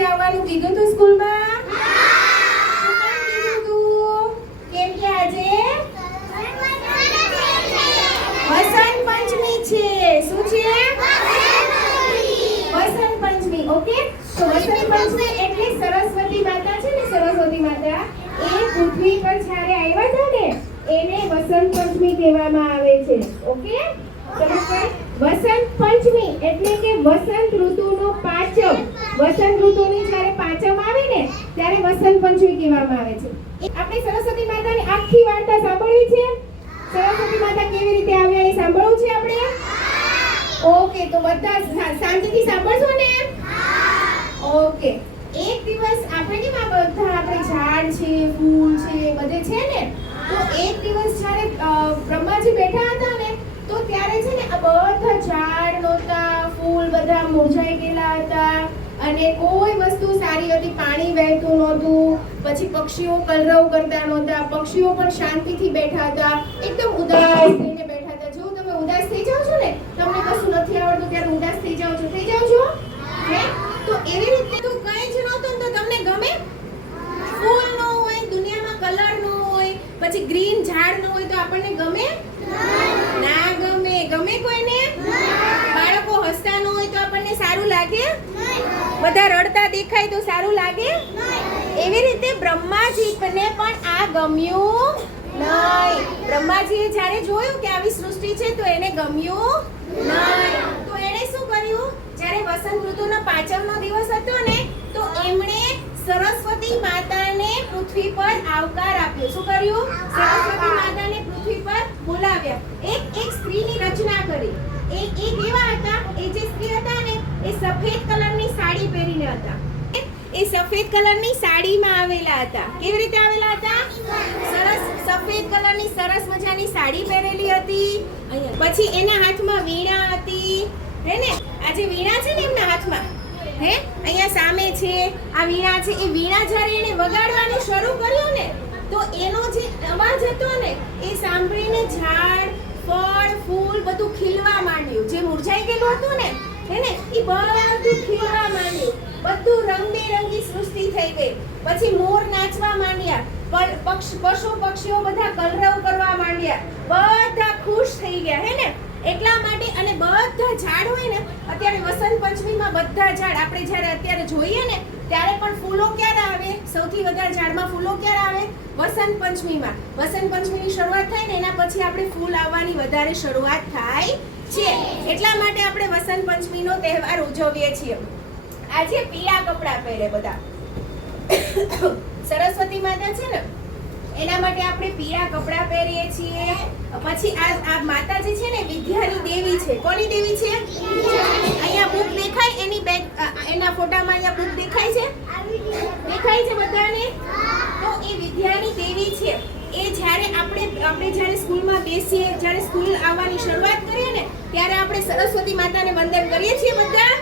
આજે આવવાનું કીધું તું સ્કૂલમાં? કીધું તું કેમ કે આજે વસંત પંચમી છે. શું છે? વસંત પંચમી. ઓકે, તો વસંત પંચમી એટલે સરસ્વતી માતા છે ને, સરસ્વતી માતા એ પૃથ્વી પર જ્યારે આવ્યા હતા ને એને વસંત પંચમી કહેવામાં આવે છે. ઓકે, વસંત પંચમી એટલે કે વસંત ઋતુનો પાંચમ. વસંત ઋતુની જ્યારે પાંચમ આવે ને ત્યારે વસંત પંચમી કહેવામાં આવે છે. આપણે સરસ્વતી માતાની આખી વાર્તા સાંભળવી છે. સરસ્વતી માતા કેવી રીતે આવ્યા એ સાંભળવું છે આપણે. ઓકે, તો બધા શાંતિથી સાંભળશો ને? ઓકે, એક દિવસ આપણે કેમ આ બધા આપણે ઝાડ છે, ફૂલ છે, બધે છે ને, તો એક દિવસ જ્યારે બ્રહ્માજી બેઠા હતા ને તો ત્યારે છે ને આ બધા ઝાડ નહોતા, ફૂલ બધા મુરઝાઈ ગયેલા હતા અને કોઈ વસ્તુ સારી હતી, પાણી વહેતું નહોતું, પછી પક્ષીઓ કલરવ કરતા નહોતા, પક્ષીઓ પણ શાંતિથી બેઠા હતા, એકદમ ઉદાસ થઈને બેઠા હતા. જો તમે ઉદાસ થઈ જાઓ છો ને, તમને કશું નથી આવડતું ત્યારે ઉદાસ થઈ જાઓ છો હે, તો એવી રીતે તો કંઈ જ નહોતું તો તમને ગમે? ફૂલ ન હોય, દુનિયામાં કલર ન હોય, પછી ગ્રીન ઝાડ ન હોય તો આપણને ગમે? ના ગમે. ગમે કોઈને? બાળકો હસતા ન હોય તો આપણને સારું લાગે? બધા રડતા દેખાય તો સારું લાગે? એવી રીતે બ્રહ્માજીને પણ આ ગમ્યું નહીં. બ્રહ્માજીએ જ્યારે જોયું કે આવી સૃષ્ટિ છે તો એને ગમ્યું નહીં. તો એણે શું કર્યું? જ્યારે વસંત ઋતુનો પાંચમનો દિવસ હતો ને તો એમણે સરસ્વતી માતાને પૃથ્વી પર આવકાર આપ્યો. શું કર્યું? સરસ્વતી માતાને પૃથ્વી પર બોલાવ્યા. એક સ્ત્રીની રચના કરી. એક એવા હતા, એ જે સ્ત્રી હતા ને એ સફેદ કલરની સાડી પહેરીને હતા. એ સફેદ કલરની સાડીમાં આવેલા હતા. કેવી રીતે આવેલા હતા? સરસ સફેદ કલરની સરસ મજાની સાડી પહેરેલી હતી. પછી એના હાથમાં વીણા હતી. હે ને, આ જે વીણા છે ને એમના હાથમાં, હે અહીંયા સામે છે આ વીણા છે. એ વીણા જ્યારે એને વગાડવાનું શરૂ કર્યું ને તો એનો જે અવાજ હતો ને એ સાંભળીને ઝાડ, ફળ, ફૂલ બધું ખીલવા માંડ્યું. જે મુરઝાઈ ગયેલું હતું ને હે ને એ બધું ખીલવા માંડ્યું. બધું રંગબેરંગી સૃષ્ટિ થઈ ગઈ. પછી મોર નાચવા માંડ્યા, પશુ પક્ષીઓ બધા કલરવ કરવા માંડ્યા, બધા ખુશ થઈ ગયા. હે ને, એટલા માટે અને બધા ઝાડ હોય ને અત્યારે વસંત પંચમીમાં બધા ઝાડ આપણે જ્યારે અત્યારે જોઈએ ને ત્યારે પણ ફૂલો ક્યારે આવે? સૌથી વધારે ઝાડમાં ફૂલો ક્યારે આવે? વસંત પંચમીમાં. વસંત પંચમીની શરૂઆત થાય ને એના પછી આપણે ફૂલ આવવાની વધારે શરૂઆત થાય છે. એટલા માટે આપણે વસંત પંચમીનો તહેવાર ઉજવીએ છીએ. આજે પીળા કપડાં પહેરે બધા. સરસ્વતી માતા છે ને એના માટે આપણે પીળા કપડાં પહેરીએ છીએ. પછી આ માતાજી છે ને વિદ્યાની દેવી છે. કોની દેવી છે? અહીંયા બુક દેખાય એની બેક, એના ફોટામાં અહીંયા બુક દેખાય છે? દેખાય છે બધાને? તો એ વિદ્યાની દેવી છે. એ જ્યારે આપણે જ્યારે સ્કૂલમાં બેસીએ, જ્યારે સ્કૂલ આવવાની શરૂઆત કરીએ ને ત્યારે આપણે સરસ્વતી માતાને વંદન કરીએ છીએ બધા.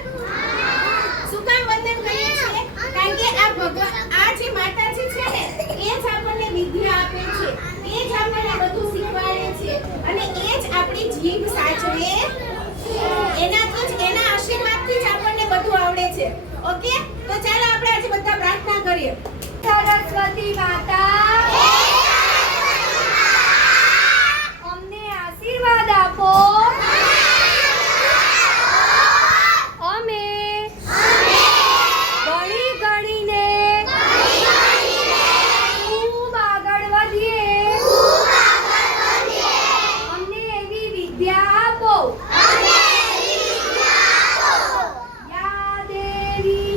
શું કામ વંદન કરીએ છીએ? કારણ કે આ ભગવાન, આ જે માતાજી છે ને એ જ આપણને વિદ્યા આપે છે, એ જ આપણને બધું શીખવાડે છે અને એ જ આપણી જીભ સાચવે. એનાથી જ, એના આશીર્વાદથી જ આપણને બધું આવડે છે. ઓકે, તો ચાલો આપણે આજે બધા પ્રાર્થના કરીએ. સરસ્વતી માતા અમને આશીર્વાદ આપો. અમે ગણી ગણીને ખૂબ આગળ વધીએ. અમને એવી વિદ્યા આપો. યા દેવી